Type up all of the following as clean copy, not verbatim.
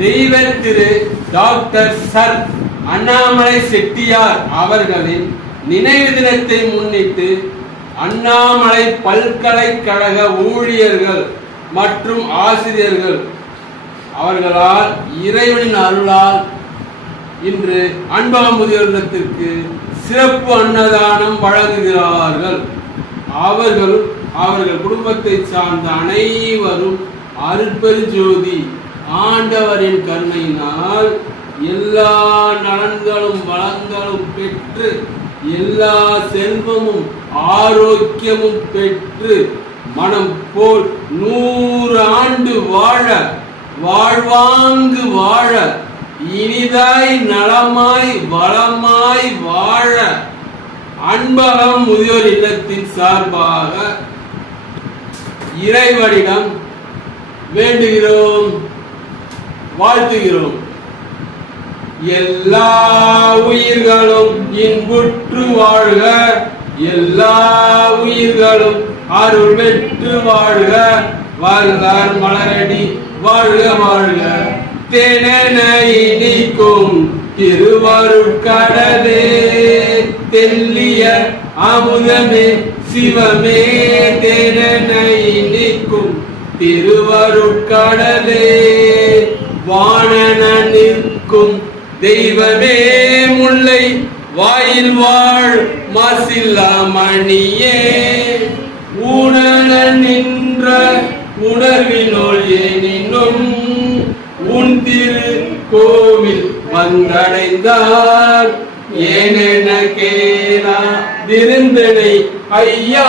தெய்வ திரு doctor sir Annamalai Chettiar அவர்களின் நினைவு தினத்தை முன்னிட்டு அண்ணாமலை பல்கலைக்கழக ஊழியர்கள் மற்றும் ஆசிரியர்கள் அவர்களால் இறைவனின் அருளால் இன்று அன்பகம் முதியோர் இல்லத்திற்கு சிறப்பு அன்னதானம் வழங்குகிறார்கள். அவர்கள் குடும்பத்தை சார்ந்த அனைவரும் அருட்பெருஞ்சோதி ஆண்டவரின் கருணையினால் எல்லா நலன்களும் வளங்களும் பெற்று எல்லா செல்வமும் ஆரோக்கியமும் பெற்று மனம் போல் 100 ஆண்டு வாழ வாழ்வாங்கு வாழ இனிதாய் நலமாய் வளமாய் வாழ அன்பகம் முதியோர் இல்லத்தின் சார்பாக இறைவனிடம் வேண்டுகிறோம், வாழ்த்துகிறோம். எல்லா உயிர்களும் இன்புற்று வாழ்க, எல்லா உயிர்களும் அருள் பெற்று வாழ்க, வாழ்ந்தார் மலரடி வாழ்க வாழ்க. தேனென இனிக்கும் திருவருட்கடலே, தெல்லிய அமுதமே சிவமே, தேனென இனிக்கும் திருவருட்கடலே, வானென நிற்கும் தெய்வமே முல்லை வாயில் வாழ் மாசில்லா மணியே, ஊனென நின்ற உணர்வினோல் ஏனினும் உன் திரு கோவில் வந்தடைந்தார், ஏனென கேளா திருந்தனை ஐயா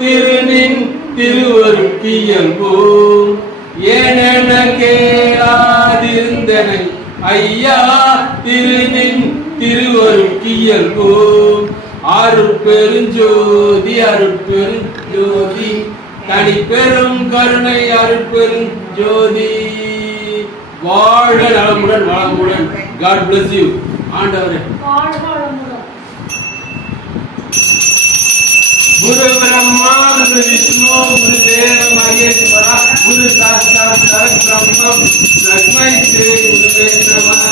திருநின் திருவருட்கியல்போ, ஏனென கேளாதிருந்தனை ஐயா திருநின் திருவருட்கியல்போ. அருட்பெருஞ்சோதி அருட்பெருஞ்சோதி தனிப்பெரும் கருணை அருட்பெருஞ்சோதி. வாழ்க நலமுடன் வளமுடன். God bless you. ஆண்டவரே குரு பிரம்மா குரு விஷ்ணு குரு தேவ மகேஸ்வரா குரு சாஸ்தாத் பரபிரம்மம் தஸ்மை ஸ்ரீ குருவே நமः.